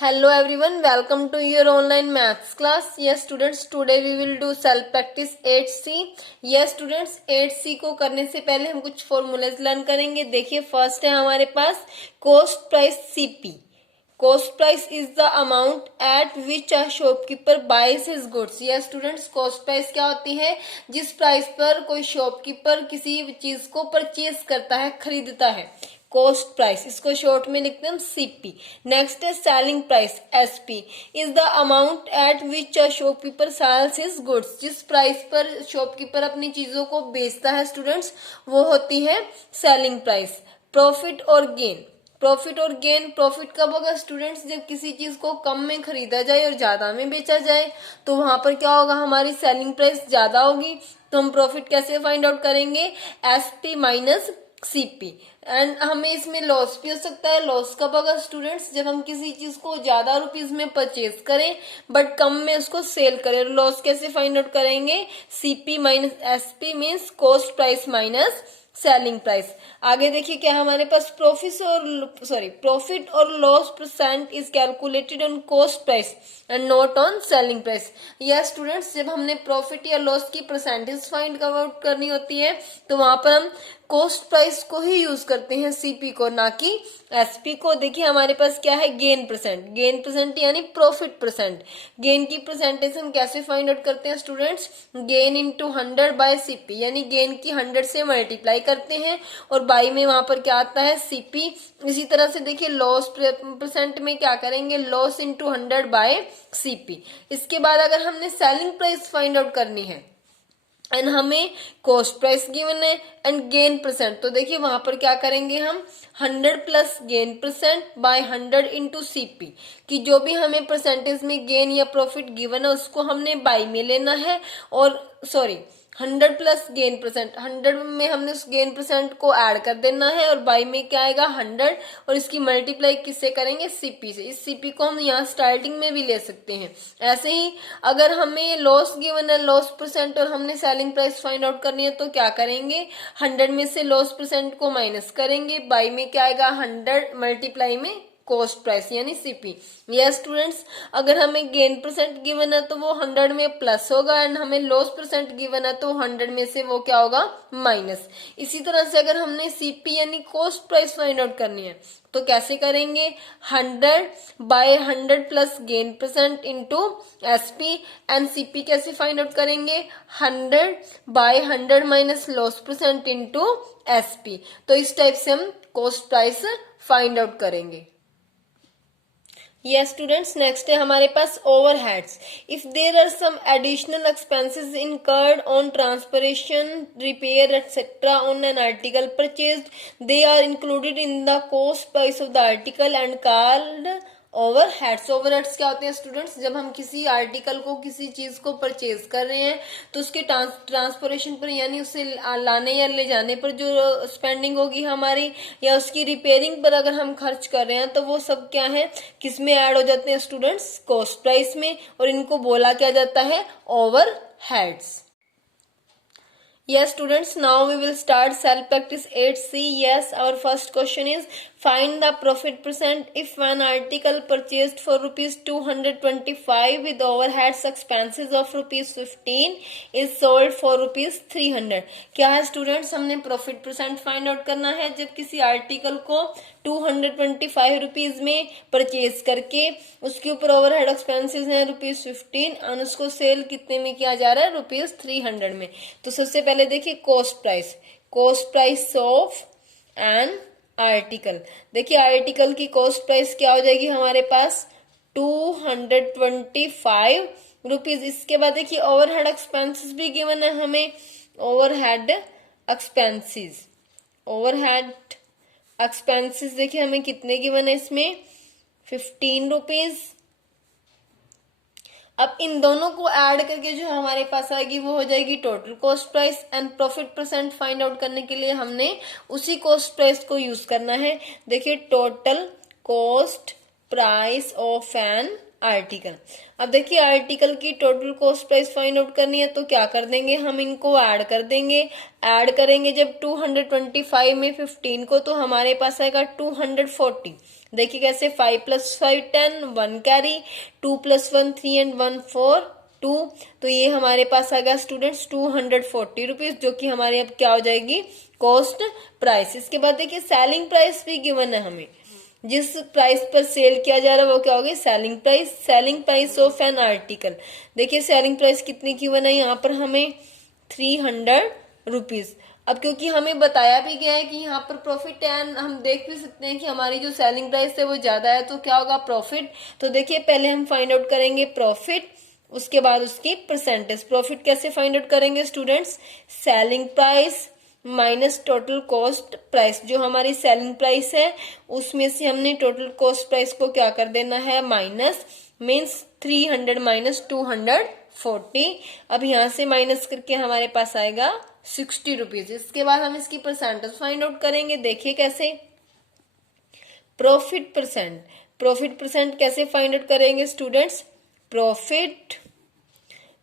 Hello everyone, welcome to your online maths class. Yes students, today we will do self practice 8C. Yes students, 8C को करने से पहले हम कुछ formulas learn करेंगे. देखिए फर्स्ट है हमारे पास cost price CP. Cost price is the amount at which a shopkeeper buys his goods. Yes students, cost price क्या होती है? जिस प्राइस पर कोई शॉपकीपर किसी चीज को परचेज करता है, खरीदता है. कॉस्ट प्राइस, इसको शॉर्ट में लिखते हैं हम CP. नेक्स्ट है selling price SP. Is the amount at which a shopkeeper sales his goods. जिस प्राइस पर शॉपकीपर अपनी चीजों को बेचता है स्टूडेंट्स, वो होती है सेलिंग प्राइस. प्रॉफिट और गेन. प्रॉफिट और गेन, प्रॉफिट कब होगा स्टूडेंट्स? जब किसी चीज को कम में खरीदा जाए और ज्यादा में बेचा जाए, तो वहां पर क्या होगा? हमारी सेलिंग प्राइस ज्यादा होगी. तो हम प्रॉफिट कैसे फाइंड आउट करेंगे? SP minus CP. एंड हमें इसमें लॉस भी हो सकता है. लॉस कब होगा स्टूडेंट्स? जब हम किसी चीज को ज्यादा रुपीज में परचेज करें बट कम में उसको सेल करें. लॉस कैसे फाइंड आउट करेंगे? CP minus SP means cost price minus selling price. आगे देखिए क्या हमारे पास प्रॉफिट और loss percent is calculated on cost price and not on selling price. या स्टूडेंट्स, जब हमने प्रॉफिट या लॉस की परसेंटेज फाइंड आउट करनी होती है तो वहां पर हम कॉस्ट प्राइस को ही यूज करते हैं, CP को, ना कि SP को. देखिए हमारे पास क्या है? Gain percent. गेन परसेंट यानी प्रॉफिट परसेंट. गेन की परसेंटेज हम कैसे फाइंड आउट करते हैं students? Gain into 100 by CP, यानी गेन की 100 से मल्टीप्लाई करते हैं और बाई में वहां पर क्या आता है? CP. इसी तरह से देखिए लॉस परसेंट में क्या करेंगे? Loss into 100 by CP. इसके बाद अगर हमने सेलिंग प्राइस फाइंड आउट करनी है एंड हमें कॉस्ट प्राइस गिवन है एंड गेन परसेंट, तो देखिए वहां पर क्या करेंगे हम? 100 plus gain percent by 100 into CP, कि जो भी हमें परसेंटेज में गेन या प्रॉफिट गिवन है उसको हमने बाई में लेना है. और 100 प्लस गेन परसेंट, 100 में हमने उस गेन परसेंट को ऐड कर देना है और बाई में क्या आएगा? 100. और इसकी मल्टीप्लाई किससे करेंगे? CP से. इस CP को हम यहाँ स्टार्टिंग में भी ले सकते हैं. ऐसे ही अगर हमें लॉस गिवन है, लॉस परसेंट, और हमने सेलिंग प्राइस फाइंड आउट करनी है तो क्या करेंगे? 100 में से लॉस परसेंट को माइनस करेंगे, बाई में क्या आएगा? 100 मल्टीप्लाई में कॉस्ट प्राइस यानी CP. यस स्टूडेंट्स, अगर हमें गेन परसेंट गिवन है तो वो 100 में प्लस होगा एंड हमें लॉस परसेंट गिवन है तो 100 में से वो क्या होगा? माइनस. इसी तरह से अगर हमने CP यानी कॉस्ट प्राइस फाइंड आउट करनी है तो कैसे करेंगे? 100 by 100 plus gain percent into SP. And CP कैसे फाइंड आउट करेंगे? 100 by 100 minus loss percent into SP. तो इस टाइप से हम कॉस्ट प्राइस फाइंड आउट करेंगे. Yes students, next है हमारे पास overheads. If there are some additional expenses incurred on transportation, repair etc. on an article purchased, they are included in the cost price of the article and called overheads. Overheads क्या होते हैं students? जब हम किसी article को, किसी चीज को परचेज कर रहे हैं तो उसके ट्रांसपोर्टेशन पर यानी उसे लाने या ले जाने पर जो स्पेंडिंग होगी हमारी, या उसकी रिपेयरिंग पर अगर हम खर्च कर रहे हैं तो वो सब क्या है? किस में ऐड हो जाते हैं स्टूडेंट्स? कॉस्ट प्राइस में. और इनको बोला क्या जाता है? Overheads. Yes students, now we will start self practice 8C. Yes, our first question is find the profit percent if an article purchased for rupees 225 with overheads expenses of rupees 15 is sold for rupees 300. क्या है students? हमने profit percent find out करना है जब किसी article को 225 rupees में purchase करके उसके ऊपर ओवरहेड एक्सपेंसेस हैं रुपीज 15 और उसको सेल कितने में किया जा रहा है? रुपीज 300 में. तो सबसे पहले देखिए cost price. Cost price of an article. देखिए आर्टिकल की कॉस्ट प्राइस क्या हो जाएगी हमारे पास? 225 रुपीज. इसके बाद देखिए ओवरहेड एक्सपेंसेस भी गिवन है हमें. ओवरहेड एक्सपेंसेस, ओवरहेड एक्सपेंसेस देखिए हमें कितने गिवन है इसमें? 15 रुपीज. अब इन दोनों को ऐड करके जो हमारे पास आएगी वो हो जाएगी total cost price. And profit percent find out करने के लिए हमने उसी कॉस्ट प्राइस को यूज करना है. देखिए total cost price of an article. अब देखिए आर्टिकल की total cost price find out करनी है तो क्या कर देंगे, हम इनको ऐड कर देंगे। ऐड करेंगे जब 225 में 15 को तो हमारे पास आएगा 240। देखिए कैसे, 5 + 5 10, 1 कैरी, 2 + 1 3 एंड 1 4 2। तो ये हमारे पास आ गया स्टूडेंट्स 240 रुपीज, जो कि हमारे अब क्या हो जाएगी, कॉस्ट प्राइस। इसके बाद देखिए सेलिंग प्राइस भी गिवन है हमें, जिस प्राइस पर सेल किया जा रहा है वो क्या होगी, selling price. Selling price of an article, देखिए सेलिंग प्राइस कितनी गिवन है यहाँ पर हमें 300 रुपीज। अब क्योंकि हमें बताया भी गया है कि यहाँ पर प्रॉफिट है, हम देख भी सकते हैं कि हमारी जो सेलिंग प्राइस है वो ज्यादा है, तो क्या होगा, प्रॉफिट। तो देखिए पहले हम फाइंड आउट करेंगे प्रॉफिट, उसके बाद उसकी परसेंटेज। प्रॉफिट कैसे फाइंड आउट करेंगे students, selling price minus total cost price. जो हमारी सेलिंग प्राइस है उसमें से हमने टोटल कॉस्ट प्राइस को क्या कर देना है, माइनस, मीन्स 300 माइनस 240। अब यहाँ से माइनस करके हमारे पास आएगा 60 रुपीज। इसके बाद हम इसकी परसेंटेज फाइंड आउट करेंगे। देखिए कैसे, प्रॉफिट परसेंट। प्रॉफिट परसेंट कैसे फाइंड आउट करेंगे स्टूडेंट्स, प्रॉफिट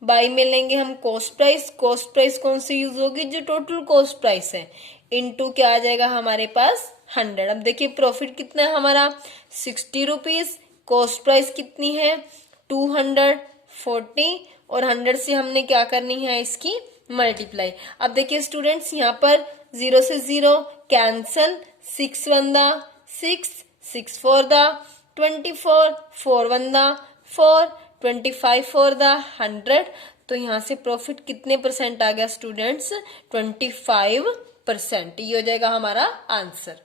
बाई में लेंगे हम कॉस्ट प्राइस। कॉस्ट प्राइस कौन सी यूज होगी, जो टोटल कॉस्ट प्राइस है, इनटू क्या आ जाएगा हमारे पास 100। अब देखिए प्रॉफिट कितना है हमारा 60 रुपीज, कॉस्ट प्राइस कितनी है 240, और 100 से हमने क्या करनी है इसकी मल्टीप्लाई। अब देखिए स्टूडेंट्स यहाँ पर 0 से 0 कैंसल, 6 1 दा 6, 6 4 दा 24, 4 1 दा 4, 25 4 दा 100। तो यहाँ से प्रॉफिट कितने परसेंट आ गया स्टूडेंट्स, 25%। ये हो जाएगा हमारा answer.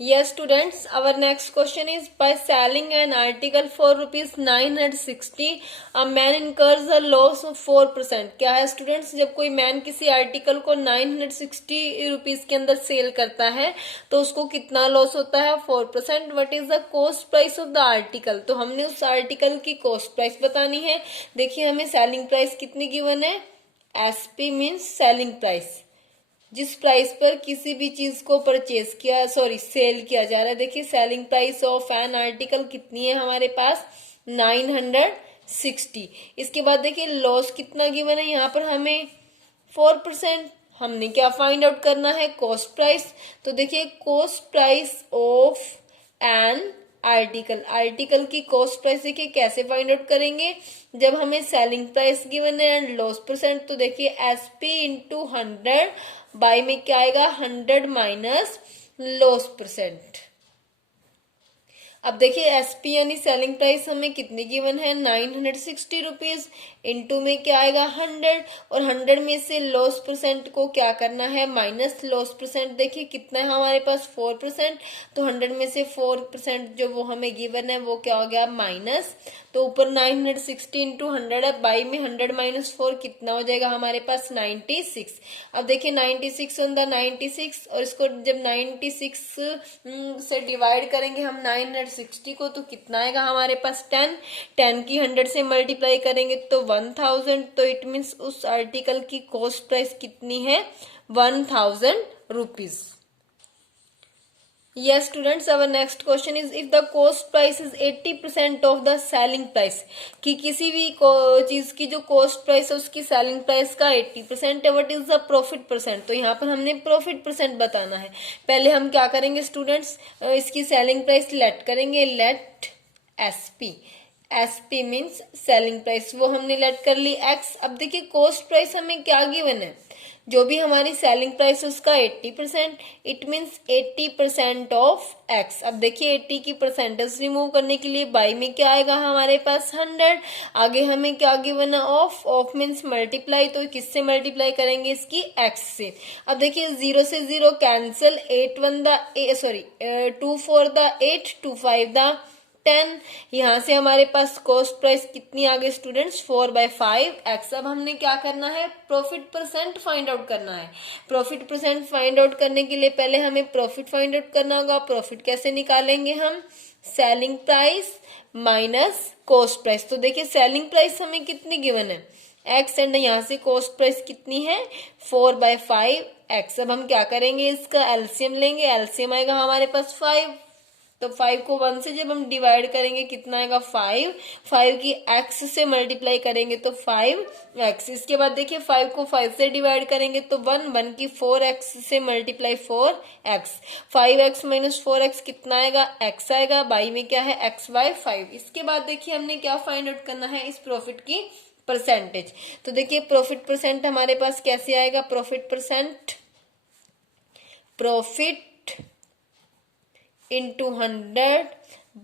Yes students, our next question is, by selling an article for rupees 960, a man incurs a loss of 4%। क्या है स्टूडेंट्स, जब कोई मैन किसी आर्टिकल को 960 रुपीज के अंदर सेल करता है तो उसको कितना लॉस होता है, 4%। What is the cost price of the article, तो हमने उस आर्टिकल की कॉस्ट प्राइस बतानी है। देखिए हमें सेलिंग प्राइस कितनी गिवन है, एसपी मीन्स सेलिंग प्राइस, जिस प्राइस पर किसी भी चीज को परचेज किया, सेल किया जा रहा है। देखिए selling price of an article कितनी है हमारे पास 960। इसके बाद देखिए लॉस कितना गिवन है यहाँ पर हमें 4%। हमने क्या फाइंड आउट करना है, कॉस्ट प्राइस। तो देखिए cost price of an article, article की कॉस्ट प्राइस देखिए कैसे फाइंड आउट करेंगे, जब हमें सेलिंग प्राइस गिवन है एंड लॉस परसेंट। तो देखिए एसपी इंटू 100 बाई में क्या आएगा 100 माइनस लॉस परसेंट। अब देखिए एसपी यानी सेलिंग प्राइस हमें कितनी गिवन है 960 रुपीज, इंटू में क्या आएगा 100, और 100 में से लॉस परसेंट को क्या करना है, माइनस लॉस परसेंट। देखिए कितना है हमारे पास 4%, तो 100 में से 4% जो वो हमें गिवन है वो क्या हो गया माइनस। तो ऊपर 960 इंटू 100 है, बाई में 100 माइनस 4 कितना हो जाएगा हमारे पास 96। अब देखिए 96 ऑन द 96, और इसको जब 96 से डिवाइड करेंगे हम 960 को तो कितना आएगा हमारे पास 10 की 100 से मल्टीप्लाई करेंगे तो 1000। तो इट मीन्स उस आर्टिकल की कॉस्ट प्राइस कितनी है 1000 rupees. Yes students, our next question is, if the cost price is 80% of the selling price, कि किसी भी चीज की जो कॉस्ट प्राइस है उसकी सेलिंग प्राइस का 80% है, what is the profit percent. तो यहाँ पर हमने प्रॉफिट परसेंट बताना है। पहले हम क्या करेंगे स्टूडेंट्स, इसकी सेलिंग प्राइस लेट करेंगे, let SP. SP means selling price, वो हमने लेट कर ली एक्स। अब देखिए कॉस्ट प्राइस हमें क्या गिवन है, जो भी हमारी सेलिंग प्राइस उसका 80%, इट मीन्स 80% ऑफ एक्स। अब देखिए 80 की परसेंटेज रिमूव करने के लिए बाई में क्या आएगा हमारे पास 100, आगे हमें क्या गिवन है ऑफ मीन्स मल्टीप्लाई, तो किससे मल्टीप्लाई करेंगे इसकी एक्स से। अब देखिए 0 से 0 कैंसिल, 2 4 द 8, 2 5 द 10। यहाँ से हमारे पास कॉस्ट प्राइस कितनी आ गई स्टूडेंट्स 4/5 एक्स। अब हमने क्या करना है, प्रॉफिट परसेंट फाइंड आउट करना है। प्रॉफिट परसेंट फाइंड आउट करने के लिए पहले हमें प्रॉफिट फाइंड आउट करना होगा। प्रॉफिट कैसे निकालेंगे हम, selling price minus cost price. तो देखिए सेलिंग प्राइस हमें कितनी गिवन है एक्स, एंड यहाँ से कॉस्ट प्राइस कितनी है 4/5 एक्स। अब हम क्या करेंगे, इसका एलसीएम लेंगे, एलसीएम आएगा हमारे पास 5। तो 5 को 1 से जब हम डिवाइड करेंगे कितना आएगा 5, 5 की x से मल्टीप्लाई करेंगे तो 5x। इसके बाद देखिए 5 को 5 से डिवाइड करेंगे तो 1, 1 की 4x से multiply 4x, 5x minus 4x कितना आएगा x आएगा, बाई में क्या है x बाय 5। इसके बाद देखिए हमने क्या फाइंड आउट करना है, इस प्रॉफिट की परसेंटेज। तो देखिए प्रॉफिट परसेंट हमारे पास कैसे आएगा, profit percent, profit into 100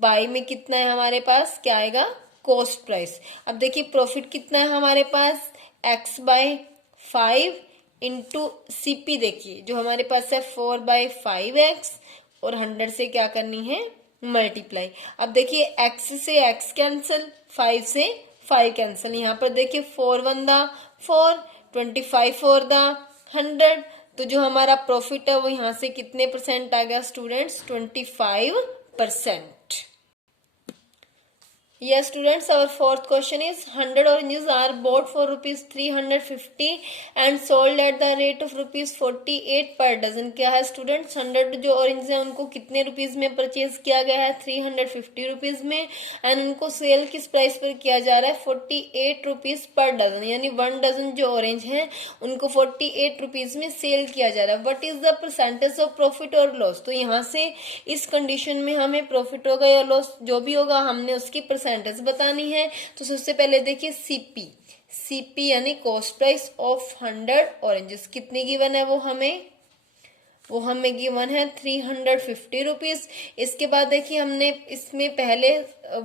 by में कितना है हमारे पास, क्या आएगा कॉस्ट प्राइस। अब देखिए प्रॉफिट कितना है हमारे पास x बाय 5 इंटू सीपी, देखिए जो हमारे पास है 4 बाय 5x और 100 से क्या करनी है मल्टीप्लाई। अब देखिए x से x कैंसिल, 5 से 5 कैंसिल, यहाँ पर देखिए 4 1 दा 4, 25 4 दा 100, तो जो हमारा प्रॉफिट है वो यहाँ से कितने परसेंट आ गया students, 25%। Yes students, our fourth question is 100 oranges are bought for rupees 350 and sold at the rate of rupees 48 per dozen। क्या है स्टूडेंट्स, 100 जो ऑरेंज है उनको कितने रुपीज में परचेज किया गया है, 350 रुपीज में, एंड उनको सेल किस प्राइस पर किया जा रहा है, 48 रुपीज पर डजन, यानी 1 डजन जो ऑरेंज है उनको 48 रुपीज में सेल किया जा रहा है। What is the percentage of profit और लॉस। तो यहाँ से इस कंडीशन में हमें प्रॉफिट होगा या लॉस जो भी होगा हमने उसकी परसेंटेज बतानी है। तो सबसे पहले देखिए सीपी यानी कॉस्ट प्राइस ऑफ 100 ऑरेंजेस कितनी गिवन है, वो हमें गिवन है 350 रुपीज। इसके बाद देखिए हमने इसमें पहले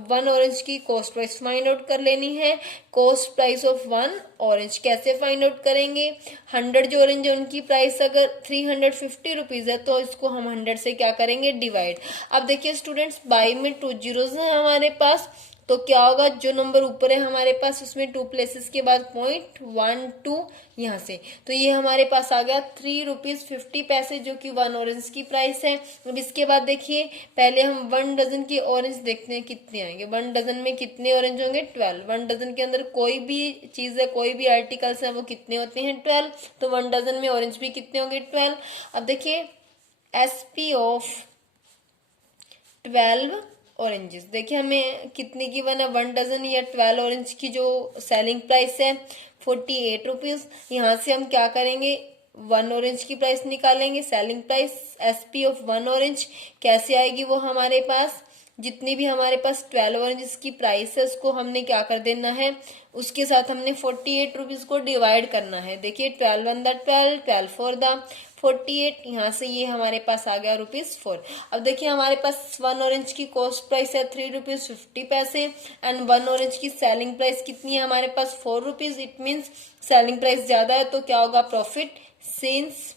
1 ऑरेंज की कॉस्ट प्राइस फाइंड आउट कर लेनी है। कॉस्ट प्राइस ऑफ 1 ऑरेंज कैसे फाइंड आउट करेंगे, 100 जो ऑरेंज है उनकी प्राइस अगर 350 रुपीज है तो इसको हम 100 से क्या करेंगे डिवाइड। अब देखिए स्टूडेंट्स बाई में 2 जीरोस है हमारे पास, तो क्या होगा, जो नंबर ऊपर है हमारे पास उसमें 2 प्लेसेस के बाद पॉइंट 1 2 यहाँ से, तो ये हमारे पास आ गया 3 रुपीज 50 पैसे जो कि 1 ऑरेंज की प्राइस है। अब इसके बाद देखिए पहले हम 1 डजन के ऑरेंज देखते हैं कितने आएंगे। 1 डजन में कितने ऑरेंज होंगे, 12। 1 डजन के अंदर कोई भी चीज है, कोई भी आर्टिकल्स है वो कितने होते हैं, 12। तो 1 डजन में ऑरेंज भी कितने होंगे, 12। अब देखिए एसपी ऑफ 12 ऑरेंजेस, देखिए हमें कितने की वन है, 1 डजन या 12 ऑरेंज की जो सेलिंग प्राइस है 48 रुपीज। यहाँ से हम क्या करेंगे, 1 ऑरेंज की प्राइस निकालेंगे, selling price SP of 1 orange कैसे आएगी, वो हमारे पास जितनी भी हमारे पास 12 ऑरेंज की प्राइस है उसको हमने क्या कर देना है, उसके साथ हमने 48 रुपीज को डिवाइड करना है। देखिए 12 1 दा 12, 12 4 दा 48, यहाँ से ये हमारे पास आ गया ₹4। अब देखिए हमारे पास 1 ऑरेंज की कॉस्ट प्राइस है 3 रुपीज 50 पैसे एंड 1 ऑरेंज की सेलिंग प्राइस कितनी है हमारे पास 4 rupees. It means selling price ज्यादा है तो क्या होगा profit, since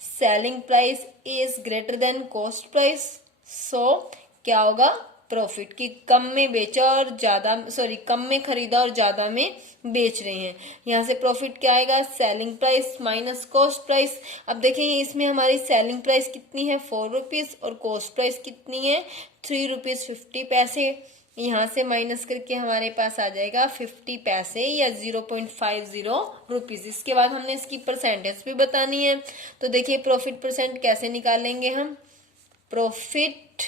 selling price is greater than cost price, so क्या होगा प्रॉफिट, की कम में बेचा और ज्यादा, कम में खरीदा और ज्यादा में बेच रहे हैं। यहाँ से प्रॉफिट क्या आएगा, selling price minus cost price. अब देखें इसमें हमारी सेलिंग प्राइस कितनी है 4 रुपीज और कॉस्ट प्राइस कितनी है 3 रुपीज 50 पैसे। यहाँ से माइनस करके हमारे पास आ जाएगा 50 पैसे या 0.50 रुपीज। इसके बाद हमने इसकी परसेंटेज भी बतानी है। तो देखिए प्रॉफिट परसेंट कैसे निकालेंगे हम, प्रॉफिट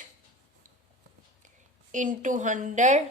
इंटू 100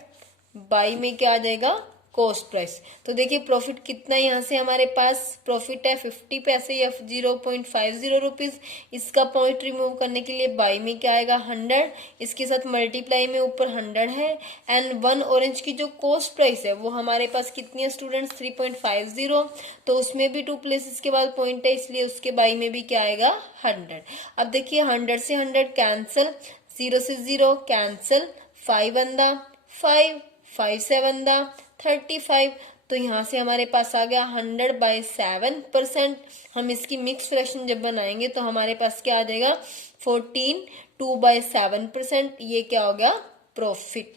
बाई में क्या आ जाएगा कॉस्ट प्राइस। तो देखिए प्रॉफिट कितना है, यहाँ से हमारे पास प्रॉफिट है 50 पैसे या 0.50 रुपीज। इसका पॉइंट रिमूव करने के लिए बाई में क्या आएगा 100, इसके साथ मल्टीप्लाई में ऊपर 100 है एंड 1 ऑरेंज की जो कॉस्ट प्राइस है वो हमारे पास कितनी है स्टूडेंट्स 3.50, तो उसमें भी 2 प्लेसेस के बाद पॉइंट है इसलिए उसके बाई में भी क्या आएगा 100। अब देखिए 100 से 100 कैंसिल, 0 से 0 कैंसिल, 5 1 दा 5, 5 7 दा 35, तो यहाँ से हमारे पास आ गया 100/7%। हम इसकी मिक्स फ्रैक्शन जब बनाएंगे तो हमारे पास क्या आ जाएगा 14 2/7%। ये क्या हो गया प्रॉफिट।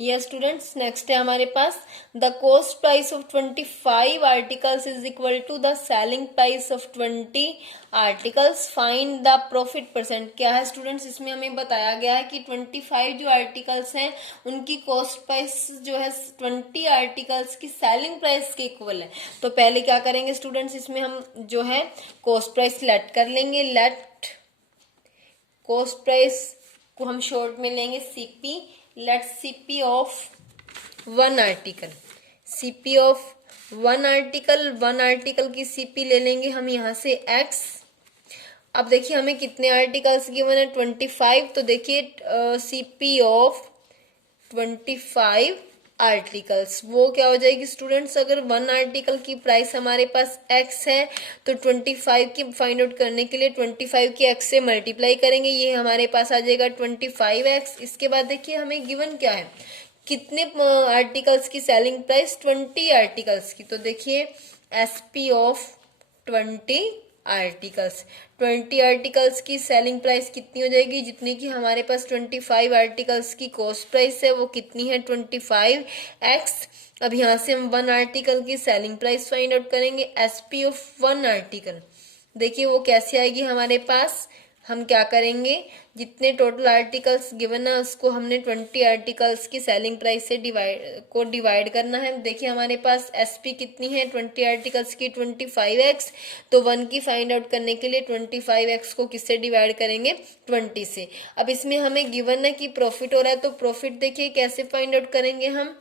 यस स्टूडेंट्स, नेक्स्ट है हमारे पास the cost price of 25 articles is equal to the selling price of 20 articles, find the profit percent. क्या है स्टूडेंट्स, इसमें हमें बताया गया है कि 25 जो आर्टिकल्स हैं उनकी कॉस्ट प्राइस जो है 20 आर्टिकल्स की सेलिंग प्राइस के इक्वल है। तो पहले क्या करेंगे स्टूडेंट्स, इसमें हम जो है कॉस्ट प्राइस लेट कर लेंगे। लेट कॉस्ट प्राइस को हम शॉर्ट में लेंगे CP. Let CP of one article, CP of one article की सीपी ले लेंगे हम यहाँ से एक्स। अब देखिए हमें कितने आर्टिकल्स गिवन है 25, तो देखिए सीपी ऑफ 25 आर्टिकल्स वो क्या हो जाएगी स्टूडेंट्स, अगर वन आर्टिकल की प्राइस हमारे पास x है तो 25 की फाइंड आउट करने के लिए 25 की x से मल्टीप्लाई करेंगे, ये हमारे पास आ जाएगा 25x। इसके बाद देखिए हमें गिवन क्या है, कितने आर्टिकल्स की सेलिंग प्राइस 20 आर्टिकल्स की। तो देखिए SP ऑफ 20 आर्टिकल्स, 20 आर्टिकल्स की सेलिंग प्राइस कितनी हो जाएगी, जितनी की हमारे पास 25 आर्टिकल्स की कॉस्ट प्राइस है वो कितनी है 25x। अब यहाँ से हम वन आर्टिकल की सेलिंग प्राइस फाइंड आउट करेंगे, SP ऑफ वन आर्टिकल। देखिए वो कैसे आएगी हमारे पास, हम क्या करेंगे, जितने टोटल आर्टिकल्स गिवन है उसको हमने 20 आर्टिकल्स की सेलिंग प्राइस से डिवाइड करना है। देखिए हमारे पास SP कितनी है 20 आर्टिकल्स की 25x, तो 1 की फाइंड आउट करने के लिए 25x को किससे डिवाइड करेंगे 20 से। अब इसमें हमें गिवन है कि प्रॉफिट हो रहा है, तो प्रॉफिट देखिए कैसे फाइंड आउट करेंगे हम,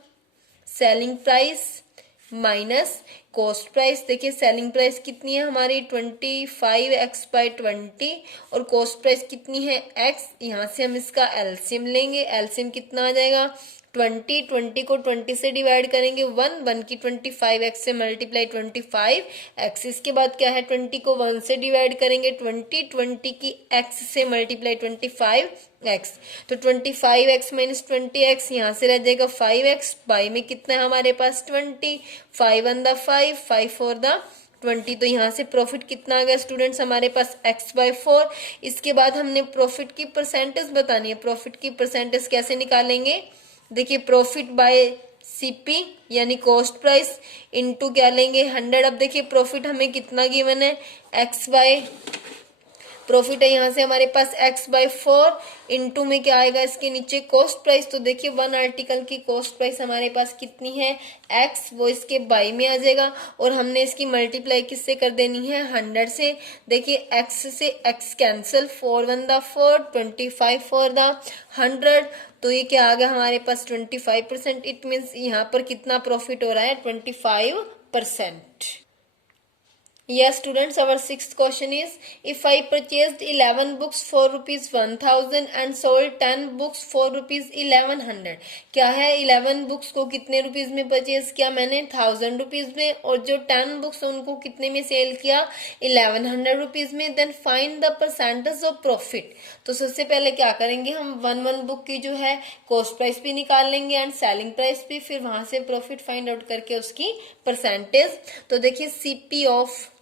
selling price minus cost price. देखिए सेलिंग प्राइस कितनी है हमारी 25x/20 और कॉस्ट प्राइस कितनी है x। यहाँ से हम इसका एलसीएम लेंगे, एलसीएम कितना आ जाएगा 20 को 20 से डिवाइड करेंगे 1 की 25x से मल्टीप्लाई 25x। इसके बाद क्या है 20 को 1 से डिवाइड करेंगे 20 की x से मल्टीप्लाई 25x। तो 25x माइनस 20x यहाँ से रह जाएगा 5x, बाई में कितना है हमारे पास 20, 5 1 द 5, 5 4 द 20। तो यहाँ से प्रॉफिट कितना आ गया स्टूडेंट्स हमारे पास x/4। इसके बाद हमने प्रॉफिट की परसेंटेज बतानी है, प्रॉफिट की परसेंटेज कैसे निकालेंगे, देखिए प्रॉफिट बाय सीपी यानी कॉस्ट प्राइस इनटू क्या लेंगे 100। अब देखिए प्रॉफिट हमें कितना गिवन है x बाय, प्रॉफिट है यहाँ से हमारे पास x/4 इनटू में क्या आएगा इसके नीचे कॉस्ट प्राइस। तो देखिए वन आर्टिकल की कॉस्ट प्राइस हमारे पास कितनी है x, वो इसके बाई में आ जाएगा और हमने इसकी मल्टीप्लाई किससे कर देनी है 100 से। देखिए x से x कैंसिल, 4 1 द 4, 25 4 द 100। तो ये क्या आ गया हमारे पास 25%। इट मीन्स यहाँ पर कितना प्रॉफिट हो रहा है 25%। Yes students, our sixth question is, if I purchased 11 books for rupees 1000 and sold 10 books for rupees 1100। क्या है 11 बुक्स को कितने रुपीज में परचेज किया मैंने 1000 रुपीज में, और जो 10 बुक्स उनको कितने में सेल किया 1100 रुपीज में। Then find the percentage of profit. तो सबसे पहले क्या करेंगे हम वन बुक की जो है कॉस्ट प्राइस भी निकाल लेंगे एंड सेलिंग प्राइस भी, फिर वहां से प्रॉफिट फाइंड आउट करके उसकी परसेंटेज। तो देखिए सीपी ऑफ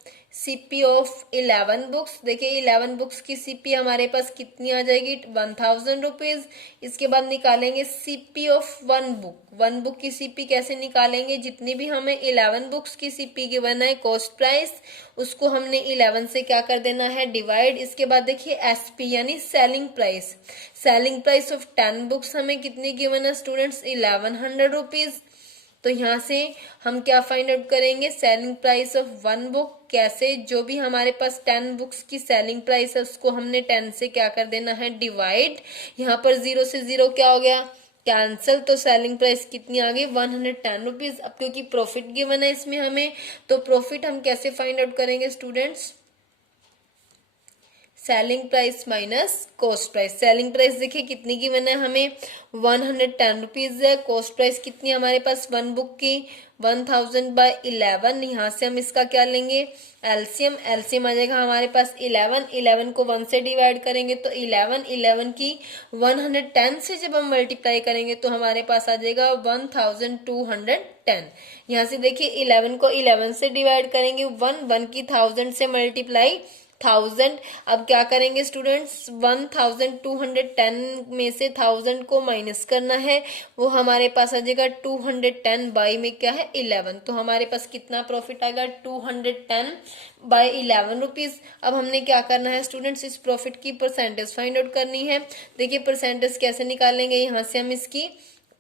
11 बुक्स, देखिए 11 बुक्स की सीपी हमारे पास कितनी आ जाएगी 1000 रुपीज। इसके बाद निकालेंगे सीपी ऑफ वन बुक की सीपी कैसे निकालेंगे, जितनी भी हमें 11 बुक्स की सीपी गिवन है कॉस्ट प्राइस उसको हमने 11 से क्या कर देना है डिवाइड। इसके बाद देखिए एसपी यानी सेलिंग प्राइस ऑफ 10 बुक्स हमें कितनी गिवन है स्टूडेंट्स 1100 रुपीज। तो यहाँ से हम क्या फाइंड आउट करेंगे selling price of one book, कैसे, जो भी हमारे पास 10 बुक्स की सेलिंग प्राइस है उसको हमने 10 से क्या कर देना है डिवाइड। यहाँ पर 0 से 0 क्या हो गया कैंसिल, तो सेलिंग प्राइस कितनी आ गई 110 रुपीज। अब क्योंकि प्रॉफिट गिवन है इसमें हमें, तो प्रॉफिट हम कैसे फाइंड आउट करेंगे students, selling price minus cost price. Selling price देखिए कितनी की बना है हमें 110 रुपीज है, कॉस्ट प्राइस कितनी हमारे पास वन बुक की 1000/11। यहाँ से हम इसका क्या लेंगे एलसीएम आ जाएगा हमारे पास 11 को 1 से डिवाइड करेंगे तो 11 की 110 से जब हम मल्टीप्लाई करेंगे तो हमारे पास आ जाएगा 1210। यहाँ से देखिए 11 को 11 से डिवाइड करेंगे 1 की 1000 से मल्टीप्लाई 1000। अब क्या करेंगे स्टूडेंट्स, 1210 में से 1000 को माइनस करना है, वो हमारे पास आ जाएगा 210 बाई में क्या है 11। तो हमारे पास कितना प्रॉफिट आएगा 210 बाई 11 रुपीज। अब हमने क्या करना है स्टूडेंट्स, इस प्रॉफिट की परसेंटेज फाइंड आउट करनी है। देखिए परसेंटेज कैसे निकालेंगे, यहाँ से हम इसकी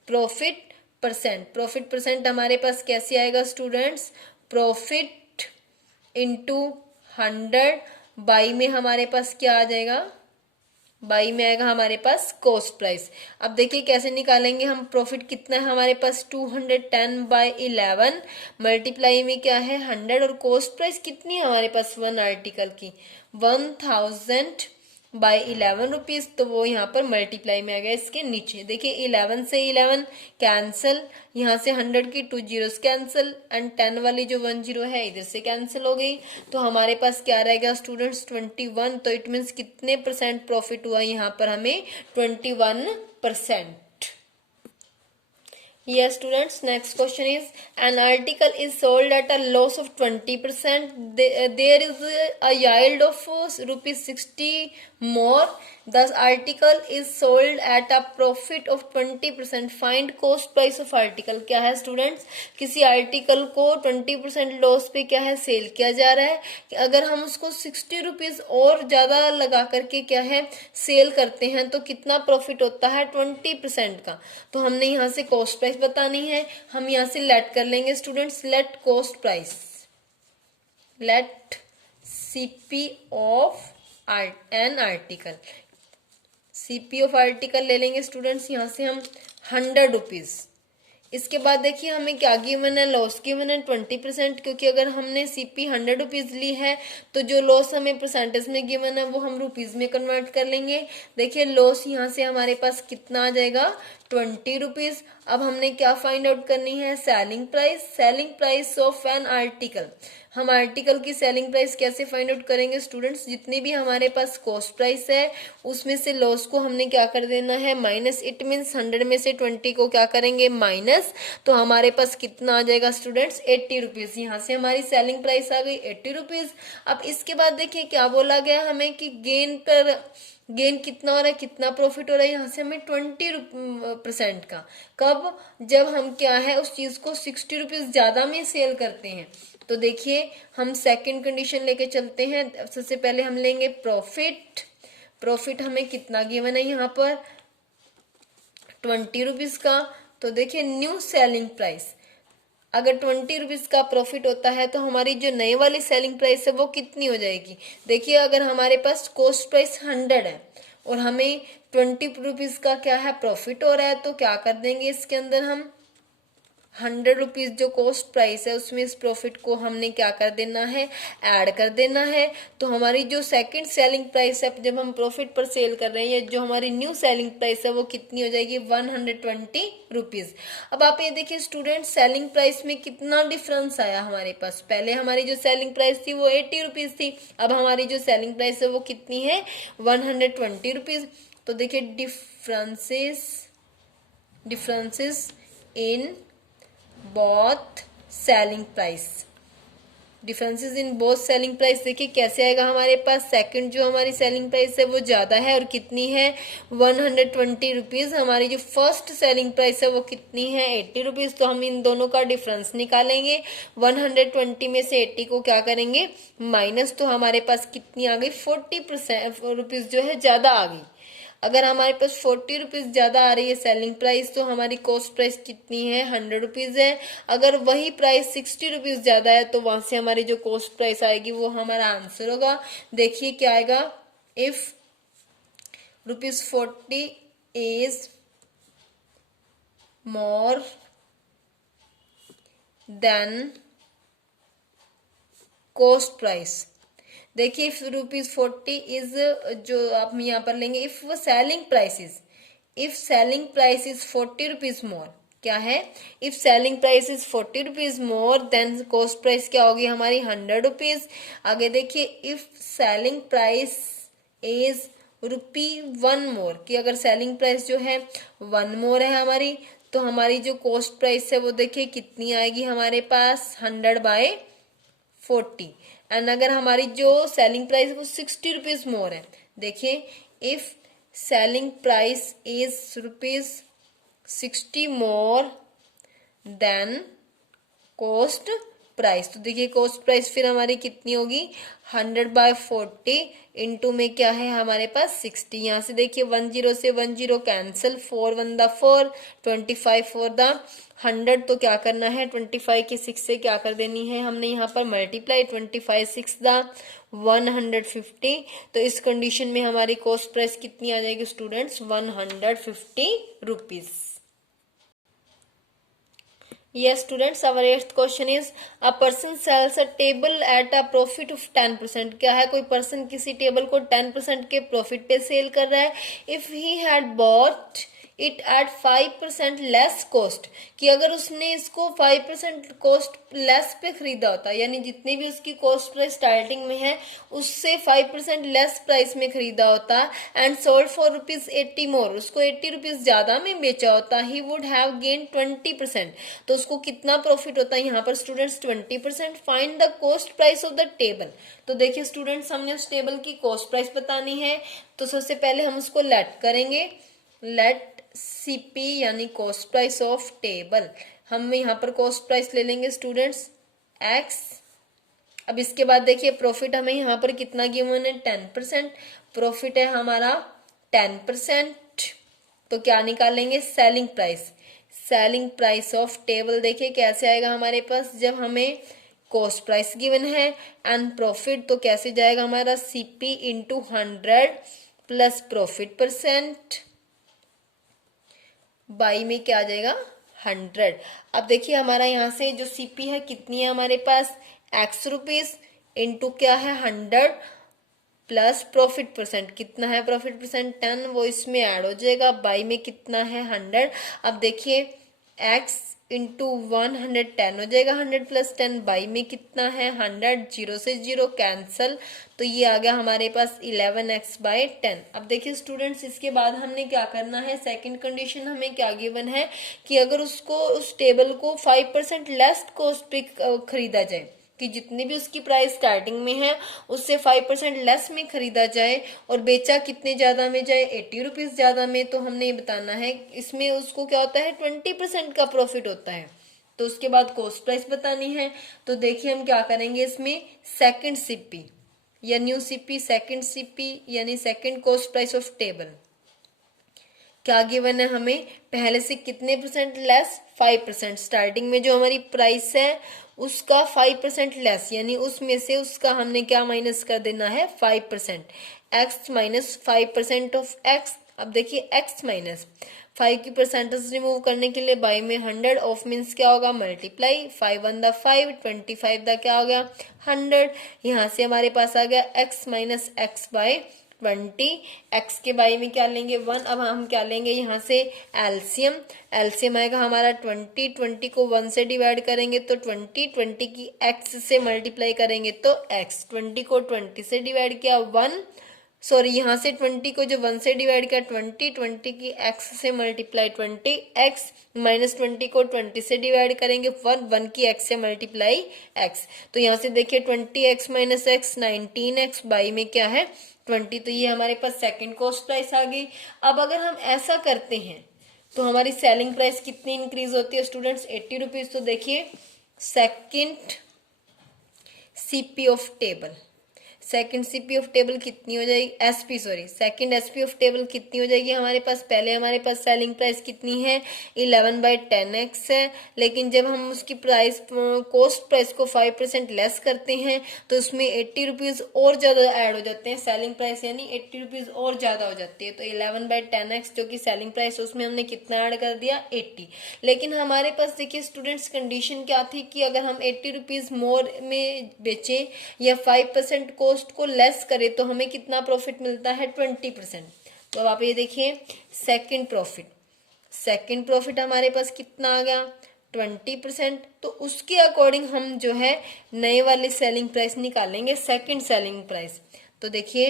प्रॉफिट परसेंट हमारे पास कैसे आएगा स्टूडेंट्स, प्रॉफिट इंटू 100 बाई में हमारे पास क्या आ जाएगा, बाई में आएगा हमारे पास कॉस्ट प्राइस। अब देखिए कैसे निकालेंगे हम, प्रॉफिट कितना है हमारे पास 210 बाई 11 मल्टीप्लाई में क्या है 100, और कॉस्ट प्राइस कितनी है हमारे पास वन आर्टिकल की 1000 बाई 11 रुपीज। तो वो यहाँ पर मल्टीप्लाई में आ गया इसके नीचे। देखिए 11 से 11 कैंसल, यहाँ से 100 की 2 जीरोस कैंसल, एंड 10 वाली जो 1 जीरो है इधर से कैंसिल हो गई। तो हमारे पास क्या रहेगा स्टूडेंट्स 21। तो इट मीन्स कितने परसेंट प्रॉफिट हुआ यहाँ पर हमें 21%। Yes, students. Next question is, an article is sold at a loss of 20%. There is a yield of rupees 60 more. The article is sold at a profit of 20%. Find cost price of article. क्या है students? किसी article को 20% loss पे क्या है cell किया जा रहा है, कि अगर हम उसको 60 रुपीज और ज्यादा लगा करके क्या है सेल करते हैं तो कितना प्रॉफिट होता है 20% का। तो हमने यहाँ से कॉस्ट प्राइस बतानी है, हम यहाँ से लेट कर लेंगे students, let cost price, let CP of an article, CP of article ले लेंगे स्टूडेंट्स यहाँ से हम 100 रुपीज। इसके बाद देखिए हमें क्या गिवन है, लॉस गिवन है 20%, क्योंकि अगर हमने सीपी 100 रुपीज ली है तो जो लॉस हमें परसेंटेज में गिवन है वो हम रुपीज में कन्वर्ट कर लेंगे। देखिए लॉस यहाँ से हमारे पास कितना आ जाएगा 20 रुपीज। अब हमने क्या फाइंड आउट करनी है, selling price, selling price of an article. हम आर्टिकल की सेलिंग प्राइस कैसे फाइंड आउट करेंगे स्टूडेंट्स, जितनी भी हमारे पास कॉस्ट प्राइस है उसमें से लॉस को हमने क्या कर देना है माइनस, इट मीन्स 100 में से 20 को क्या करेंगे माइनस। तो हमारे पास कितना आ जाएगा स्टूडेंट्स 80 रुपीज। यहाँ से हमारी सेलिंग प्राइस आ गई 80 रुपीज। अब इसके बाद देखिए क्या बोला गया हमें कि गेन कितना हो रहा है, कितना प्रॉफिट हो रहा है, यहाँ से हमें 20% का। कब, जब हम क्या है उस चीज को 60 रुपीज ज्यादा में सेल करते हैं। तो देखिए हम सेकंड कंडीशन लेके चलते हैं। सबसे पहले हम लेंगे प्रॉफिट, प्रॉफिट हमें कितना गिवन है यहाँ पर 20 रुपीज का। तो देखिए न्यू सेलिंग प्राइस, अगर 20 रुपीज का प्रॉफिट होता है तो हमारी जो नई वाली सेलिंग प्राइस है वो कितनी हो जाएगी। देखिए अगर हमारे पास कॉस्ट प्राइस 100 है और हमें 20 रुपीज का क्या है प्रॉफिट हो रहा है, तो क्या कर देंगे इसके अंदर हम 100 रुपीज जो कॉस्ट प्राइस है उसमें इस प्रॉफिट को हमने क्या कर देना है ऐड कर देना है। तो हमारी जो सेकंड सेलिंग प्राइस है जब हम प्रॉफिट पर सेल कर रहे हैं, जो हमारी न्यू सेलिंग प्राइस है वो कितनी हो जाएगी 120 रुपीज। अब आप ये देखिए स्टूडेंट सेलिंग प्राइस में कितना डिफरेंस आया हमारे पास। पहले हमारी जो सेलिंग प्राइस थी वो 80 रुपीज थी, अब हमारी जो सेलिंग प्राइस है वो कितनी है 120 रुपीज। तो देखिए differences in both selling price, differences in both selling price. देखिए कैसे आएगा हमारे पास, सेकंड जो हमारी सेलिंग प्राइस है वो ज्यादा है और कितनी है 120 रुपीज। हमारी जो फर्स्ट सेलिंग प्राइस है वो कितनी है 80 रुपीज। तो हम इन दोनों का डिफरेंस निकालेंगे, 120 में से 80 को क्या करेंगे माइनस। तो हमारे पास कितनी आ गई 40% रुपीज जो है ज्यादा आ गई। अगर हमारे पास 40 रुपीज ज्यादा आ रही है सेलिंग प्राइस तो हमारी कॉस्ट प्राइस कितनी है 100 रुपीज है। अगर वही प्राइस 60 रुपीज ज्यादा है तो वहां से हमारी जो कॉस्ट प्राइस आएगी वो हमारा आंसर होगा। देखिए क्या आएगा, if ₹40 is more than cost price. देखिए इफ ₹40 इज, जो आप यहाँ पर लेंगे if selling price is 40 rupees more, क्या है if selling price is 40 rupees more than cost price क्या होगी हमारी 100 रुपीज। आगे देखिए इफ सेलिंग प्राइस इज ₹1 मोर, कि अगर सेलिंग प्राइस जो है 1 मोर है हमारी, तो हमारी जो कॉस्ट प्राइस है वो देखिए कितनी आएगी हमारे पास 100/40। एंड अगर हमारी जो सेलिंग प्राइस है वो 60 रुपीज मोर है, देखिए if selling price is ₹60 more than cost price, तो देखिए कॉस्ट प्राइस फिर हमारी कितनी होगी 100/40 इंटू में क्या है हमारे पास 60। यहाँ से देखिए 10 से 10 कैंसिल, 4 1 द 4, 25 4 द 100, तो क्या करना है 25 की 6 से क्या कर देनी है हमने यहाँ पर मल्टीप्लाई, 25 6 द 150, तो इस कंडीशन में हमारी कॉस्ट प्राइस कितनी आ जाएगी students 150 rupees. Yes, students, our eighth question is a person sells a table at a profit of 10%। क्या है, कोई पर्सन किसी टेबल को 10% के प्रॉफिट पे सेल कर रहा है। If he had bought it at 5% less cost, कि अगर उसने इसको 5% कॉस्ट लेस पे खरीदा होता, यानी जितनी भी उसकी कॉस्ट प्राइस स्टार्टिंग में है उससे 5% लेस प्राइस में खरीदा होता, एंड सोल्ड फॉर ₹80 मोर, उसको 80 रुपीज ज्यादा में बेचा होता, ही वुड हैव गेन 20%, तो उसको कितना प्रॉफिट होता है यहाँ पर students 20%। Find the cost price of the table, तो देखिए स्टूडेंट्स हमने उस टेबल की कॉस्ट प्राइस बतानी है, तो सबसे पहले हम उसको लेट करेंगे, लेट CP यानी कॉस्ट प्राइस ऑफ टेबल, हम यहाँ पर कॉस्ट प्राइस ले लेंगे स्टूडेंट्स X। अब इसके बाद देखिए प्रॉफिट हमें यहाँ पर कितना गिवन है 10%, प्रॉफिट है हमारा 10%, तो क्या निकालेंगे selling price, selling price of table देखिए कैसे आएगा हमारे पास, जब हमें कॉस्ट प्राइस गिवन है एंड प्रॉफिट, तो कैसे जाएगा हमारा CP into 100 plus profit percent by में क्या आ जाएगा 100। अब देखिए हमारा यहाँ से जो CP है कितनी है हमारे पास X रुपीज इंटू क्या है 100 प्लस प्रॉफिट परसेंट, कितना है प्रॉफिट परसेंट 10, वो इसमें ऐड हो जाएगा, बाई में कितना है 100। अब देखिए X इंटू 110 हो जाएगा, 100 प्लस 10, बाई में कितना है 100, 0 से 0 कैंसल, तो ये आ गया हमारे पास 11x/10। अब देखिए स्टूडेंट्स इसके बाद हमने क्या करना है, सेकंड कंडीशन हमें क्या गिवन है कि अगर उसको उस टेबल को 5% लेस कॉस्ट पे खरीदा जाए, कि जितनी भी उसकी प्राइस स्टार्टिंग में है उससे 5% लेस में खरीदा जाए और बेचा कितने ज्यादा में जाए 80 रुपीज ज्यादा में, तो हमने ये बताना है इसमें उसको क्या होता है 20% का प्रॉफिट होता है, तो उसके बाद कॉस्ट प्राइस बतानी है। तो देखिए हम क्या करेंगे इसमें सेकंड CP या न्यू CP, सेकंड CP यानी second cost price of table, क्या गिवन है हमें पहले से कितने परसेंट लेस 5%, स्टार्टिंग में जो हमारी प्राइस है उसका 5% लेस, यानी उसमें से उसका हमने क्या माइनस कर देना है 5%, x माइनस 5% ऑफ x। अब देखिए x माइनस 5 की परसेंटेज रिमूव करने के लिए बाई में 100 ऑफ मीन्स क्या होगा मल्टीप्लाई, 5 1 द 5, 25 द क्या हो गया 100, यहाँ से हमारे पास आ गया x माइनस x/20, x के बाई में क्या लेंगे 1। अब हम क्या लेंगे यहाँ से एलसीएम, एलसीएम आएगा हमारा 20, 20 को 1 से डिवाइड करेंगे तो 20, 20 की x से मल्टीप्लाई करेंगे तो x, 20 को 20 से डिवाइड किया 1, सॉरी यहाँ से 20 को जो 1 से डिवाइड किया 20, 20 की x से मल्टीप्लाई 20x, माइनस 20 को 20 से डिवाइड करेंगे 1, 1 की x से मल्टीप्लाई x, तो यहाँ से देखिए 20x minus x 19x, by में क्या है 20, तो ये हमारे पास सेकंड कॉस्ट प्राइस आ गई। अब अगर हम ऐसा करते हैं तो हमारी सेलिंग प्राइस कितनी इंक्रीज होती है स्टूडेंट्स 80 रुपीज, तो देखिए second CP of table, second CP of table कितनी हो जाएगी SP, sorry second SP of table कितनी हो जाएगी हमारे पास, पहले हमारे पास सेलिंग प्राइस कितनी है 11/10x है, लेकिन जब हम उसकी प्राइस कॉस्ट प्राइस को 5% लेस करते हैं तो उसमें 80 रुपीज और ज्यादा ऐड हो जाते हैं, सेलिंग प्राइस यानी 80 रुपीज और ज्यादा हो जाती है, तो 11/10x जो कि सेलिंग प्राइस उसमें हमने कितना ऐड कर दिया 80। लेकिन हमारे पास देखिए स्टूडेंट्स कंडीशन क्या थी कि अगर हम 80 रुपीज मोर में बेचें या 5% कॉस्ट को लेस करें तो हमें कितना प्रॉफिट मिलता है 20%। तो अब आप ये देखिए सेकंड प्रॉफिट हमारे पास कितना आ गया 20%, तो उसके अकॉर्डिंग हम जो है नए वाली सेलिंग प्राइस निकालेंगे सेकंड सेलिंग प्राइस। तो देखिए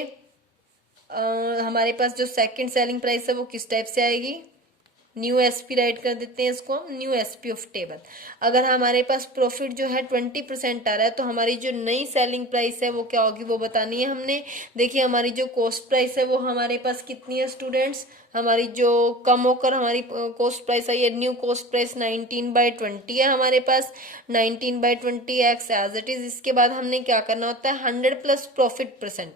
हमारे पास जो सेकंड सेलिंग प्राइस है वो किस टाइप से आएगी, न्यू एसपी राइट कर देते हैं इसको, न्यू एसपी ऑफ टेबल। अगर हमारे पास प्रॉफिट जो है 20% आ रहा है तो हमारी जो नई सेलिंग प्राइस है वो क्या होगी वो बतानी है हमने। देखिए हमारी जो कॉस्ट प्राइस है वो हमारे पास कितनी है स्टूडेंट्स, हमारी जो कम होकर हमारी कॉस्ट प्राइस आई है, न्यू कॉस्ट प्राइस 19/20 है हमारे पास, 19/20 एक्स एज इट इज। इसके बाद हमने क्या करना होता है 100 plus profit percent,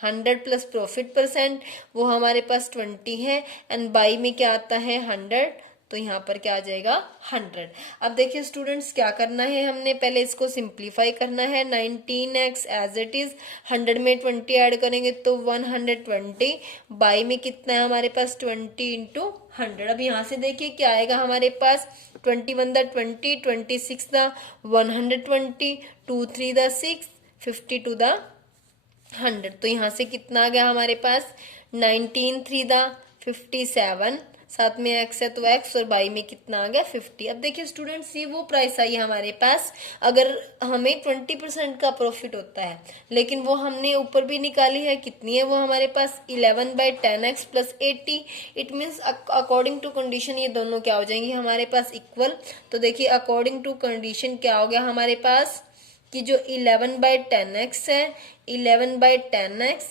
100 plus profit percent वो हमारे पास 20 है, एंड बाई में क्या आता है 100, तो यहाँ पर क्या आ जाएगा 100। अब देखिए स्टूडेंट्स क्या करना है, हमने पहले इसको सिंप्लीफाई करना है। 19x एज इट इज, 100 में 20 ऐड करेंगे तो 120, बाई में कितना है हमारे पास 20 इंटू 100। अब यहाँ से देखिए क्या आएगा हमारे पास, 21 द 20, 26 द 120, 2 3 द 6, 52 द 100। तो यहाँ से कितना आ गया हमारे पास 19 3 द 57, साथ में एक्स है तो एक्स, और बाई में कितना आ गया 50। अब देखिए स्टूडेंट्स ये वो प्राइस आई है हमारे पास अगर हमें 20% का प्रॉफिट होता है, लेकिन वो हमने ऊपर भी निकाली है, कितनी है वो हमारे पास 11/10x प्लस 80। It means according to condition ये दोनों क्या हो जाएंगी हमारे पास इक्वल। तो देखिए अकॉर्डिंग टू कंडीशन क्या हो गया हमारे पास कि जो 11/10x है, 11/10x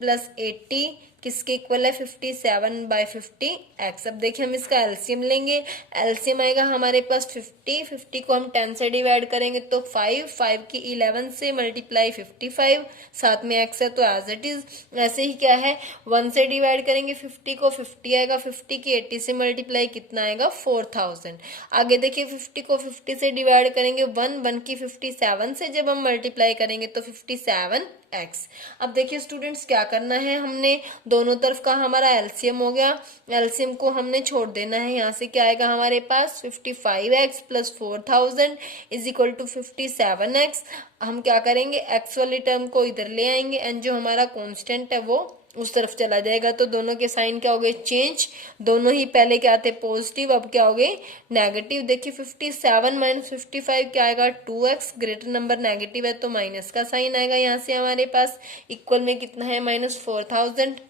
प्लस 80 किसके इक्वल है 57/50x। अब देखिए हम इसका एलसीएम लेंगे, एलसीएम आएगा हमारे पास 50, 50 को हम 10 से डिवाइड करेंगे तो 5, 5 की 11 से मल्टीप्लाई 55, साथ में x है तो एज इट इज। ऐसे ही क्या है 1 से डिवाइड करेंगे 50 को, 50 आएगा, 50 की 80 से मल्टीप्लाई कितना आएगा 4000। आगे देखिए 50 को 50 से डिवाइड करेंगे 1 की 57 से जब हम मल्टीप्लाई करेंगे तो 57x। अब देखिए स्टूडेंट्स क्या करना है, हमने दोनों तरफ का हमारा एलसीएम हो गया, एलसीएम को हमने छोड़ देना है। यहाँ से क्या आएगा हमारे पास 55x प्लस 4000 इज इक्वल टू 57x। हम क्या करेंगे एक्स वाली टर्म को इधर ले आएंगे एंड जो हमारा कांस्टेंट है वो उस तरफ चला जाएगा, तो दोनों के साइन क्या हो गए चेंज, दोनों ही पहले क्या थे पॉजिटिव, अब क्या हो गए नेगेटिव। देखिए 57 माइनस 55 क्या आएगा 2x, ग्रेटर नंबर नेगेटिव है तो माइनस का साइन आएगा यहाँ से हमारे पास, इक्वल में कितना है -4000।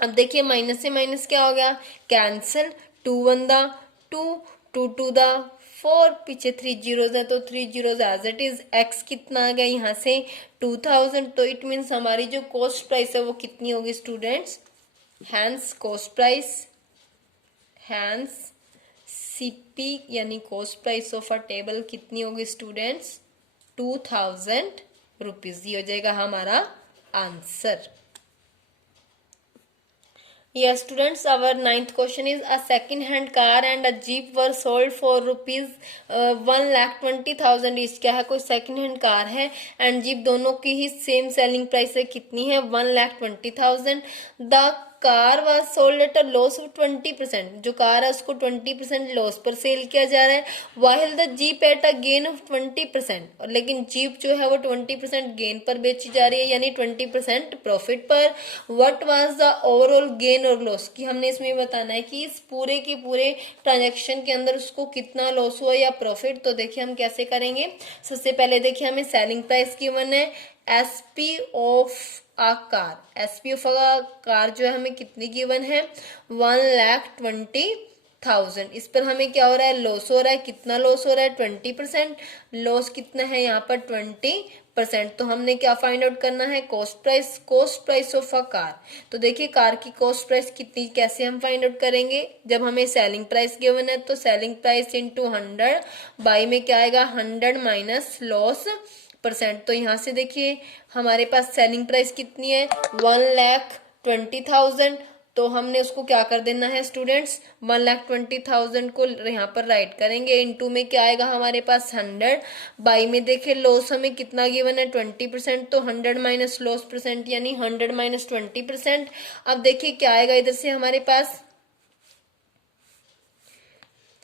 अब देखिए माइनस से माइनस क्या हो गया कैंसिल, 2 1 द 2, 2 2 द 4, पीछे 3 जीरोज है तो 3 zeros as it is. X कितना आ गया यहाँ से 2000, तो इट मीन्स हमारी जो कॉस्ट प्राइस है वो कितनी होगी students, hence cost price, hence CP यानी cost price of a table कितनी होगी स्टूडेंट्स 2000 रुपीज। ये हो जाएगा हमारा answer. Yes, students, our ninth question is a second-hand car and a jeep were sold for rupees 1,20,000 each। क्या है कोई सेकंड हैंड कार है एंड जीप, दोनों की ही सेम सेलिंग प्राइस है, कितनी है 1,20,000। The car was sold at a loss of 20%, जो कार है उसको 20% लॉस पर सेल किया जा रहा है, while the jeep at a gain of 20%, और लेकिन जीप जो है वो 20% गेन पर बेची जा रही है यानी 20% प्रॉफिट पर। What was the overall gain और लॉस, की हमने इसमें बताना है कि इस पूरे के पूरे ट्रांजेक्शन के अंदर उसको कितना लॉस हुआ या प्रॉफिट। तो देखिए हम कैसे करेंगे, सबसे पहले देखिए हमें सेलिंग प्राइस गिवन है, SP of a car, SP of a car जो है हमें कितनी गिवन है 1,20,000। इस पर हमें क्या हो रहा है लॉस हो रहा है, कितना लॉस हो रहा है 20%, लॉस कितना है यहाँ पर 20%। तो हमने क्या फाइंड आउट करना है cost price, cost price of a car. तो देखिए कार की कॉस्ट प्राइस कितनी, कैसे हम फाइंड आउट करेंगे, जब हमें सेलिंग प्राइस गिवन है तो सेलिंग प्राइस इंटू 100, बाई में क्या आएगा 100 माइनस लॉस परसेंट। तो यहाँ से देखिए हमारे पास सेलिंग प्राइस कितनी है 1,20,000, तो हमने उसको क्या कर देना है स्टूडेंट्स 1,20,000 को यहाँ पर राइट करेंगे, इनटू में क्या आएगा हमारे पास 100, बाई में देखिए लॉस हमें कितना गिवन है 20%, तो 100 माइनस लॉस परसेंट यानी 100 माइनस 20%। अब देखिए क्या आएगा इधर से हमारे पास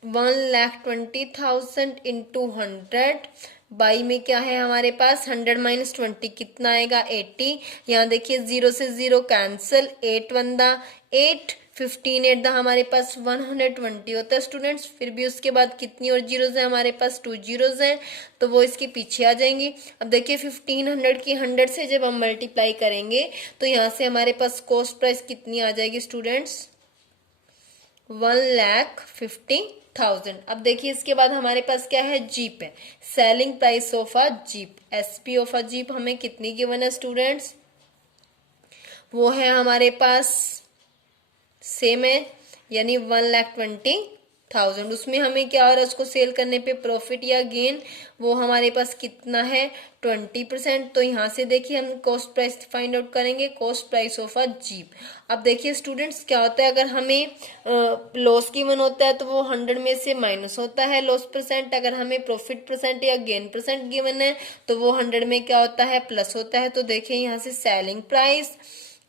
1,20,000 इंटू 100, बाई में क्या है हमारे पास 100 माइनस 20 कितना आएगा 80। यहाँ देखिए 0 से 0 कैंसिल, 8 1 दा 8, 15 8 दा हमारे पास 120 होता है स्टूडेंट्स। फिर भी उसके बाद कितनी और जीरोज है हमारे पास 2 जीरोज हैं, तो वो इसके पीछे आ जाएंगी। अब देखिए 1500 की 100 से जब हम मल्टीप्लाई करेंगे तो यहाँ से हमारे पास कॉस्ट प्राइस कितनी आ जाएगी स्टूडेंट्स 1,50,000। अब देखिए इसके बाद हमारे पास क्या है, जीप है, selling price of a jeep, SP of a jeep हमें कितनी गिवन है स्टूडेंट्स, वो है हमारे पास सेम है, यानी 1,20,000। उसमें हमें क्या हो रहा है, उसको सेल करने पे प्रॉफिट या गेन, वो हमारे पास कितना है 20%। तो यहाँ से देखिए हम कॉस्ट प्राइस फाइंड आउट करेंगे, cost price of a jeep. अब देखिए स्टूडेंट्स क्या होता है, अगर हमें लॉस गिवन होता है तो वो 100 में से माइनस होता है लॉस परसेंट, अगर हमें प्रॉफिट परसेंट या गेन परसेंट गिवन है तो वो 100 में क्या होता है, प्लस होता है। तो देखिए यहाँ से सेलिंग प्राइस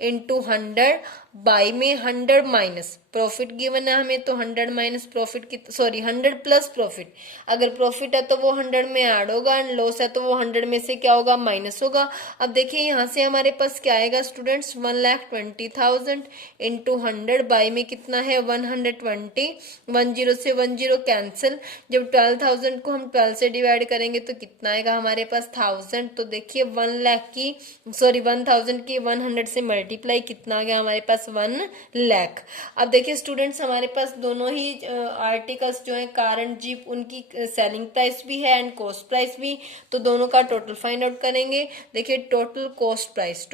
इंटू 100 बाई में 100 माइनस प्रॉफिट गिवन है हमें, तो 100 माइनस प्रॉफिट की, सॉरी 100 प्लस प्रॉफिट, अगर प्रॉफिट है तो वो 100 में ऐड होगा, एंड लॉस है तो वो 100 में से क्या होगा, माइनस होगा। अब देखिए यहाँ से हमारे पास क्या आएगा स्टूडेंट्स, 1,20,000 इंटू 100 बाई में कितना है 120, 10 से 10 कैंसिल, जब 12,000 को हम 12 से डिवाइड करेंगे तो कितना आएगा हमारे पास 1000। तो देखिए 1,00,000 की, सॉरी 1,000 की 100 से मल्टीप्लाई कितना आ गया हमारे पास 1,00,000। अब देखिए स्टूडेंट्स हमारे पास दोनों ही आर्टिकल्स जो है कार एंड जीप, उनकी सेलिंग प्राइस भी है एंड कॉस्ट प्राइस भी, तो दोनों का टोटल फाइंड आउट करेंगे। देखिए टोटल कॉस्ट प्राइस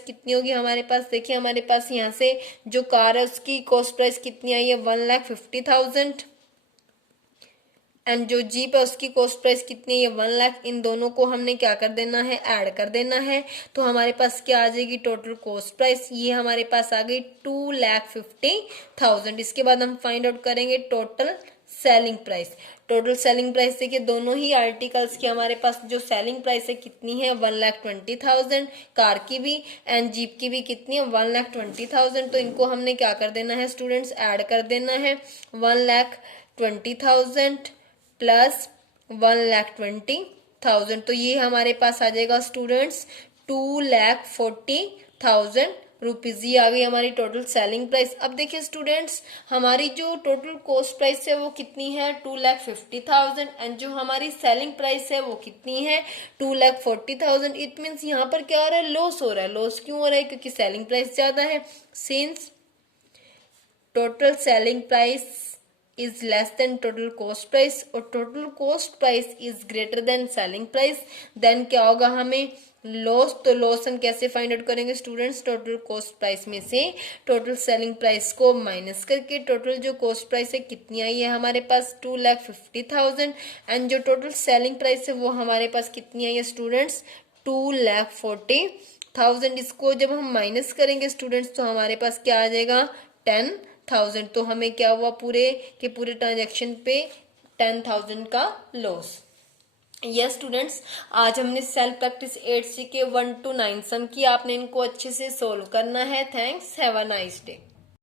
कितनी होगी हमारे पास, देखिए हमारे पास यहाँ से जो कार है उसकी कॉस्ट प्राइस कितनी आई है 1,50,000, एंड जो जीप है उसकी कॉस्ट प्राइस कितनी है 1,00,000। इन दोनों को हमने क्या कर देना है, ऐड कर देना है, तो हमारे पास क्या आ जाएगी टोटल कॉस्ट प्राइस, ये हमारे पास आ गई 2,50,000। इसके बाद हम फाइंड आउट करेंगे total selling price. Total selling price देखिए दोनों ही आर्टिकल्स की हमारे पास जो सेलिंग प्राइस है कितनी है 1,20,000, कार की भी एंड जीप की भी कितनी है 1,20,000। तो इनको हमने क्या कर देना है स्टूडेंट्स, ऐड कर देना है, 1,20,000 प्लस 1,20,000, तो ये हमारे पास आ जाएगा स्टूडेंट्स 2,40,000 रुपीज। ये आ गई हमारी टोटल सेलिंग प्राइस। अब देखिए स्टूडेंट्स हमारी जो टोटल कॉस्ट प्राइस है वो कितनी है 2,50,000, एंड जो हमारी सेलिंग प्राइस है वो कितनी है 2,40,000। इट मीन्स यहाँ पर क्या हो रहा है, लॉस हो रहा है। लॉस क्यों हो रहा है, क्योंकि सेलिंग प्राइस ज्यादा है। Since total selling price is less than total cost price और total cost price is greater than selling price, then क्या होगा हमें लॉस। तो लॉस हम कैसे फाइंड आउट करेंगे स्टूडेंट्स, टोटल कॉस्ट प्राइस में से टोटल सेलिंग प्राइस को माइनस करके टोटल जो कॉस्ट प्राइस है कितनी आई है हमारे पास 2,50,000, एंड जो टोटल सेलिंग प्राइस है वो हमारे पास कितनी आई है स्टूडेंट्स 2,40,000। इसको जब हम माइनस करेंगे स्टूडेंट्स तो हमारे पास क्या आ जाएगा 10,000। तो हमें क्या हुआ, पूरे के पूरे ट्रांजैक्शन पे 10,000 का लॉस। यस स्टूडेंट्स, आज हमने सेल्फ प्रैक्टिस 8C के 1 to 9 सम की, आपने इनको अच्छे से सोल्व करना है। Thanks, have a nice day.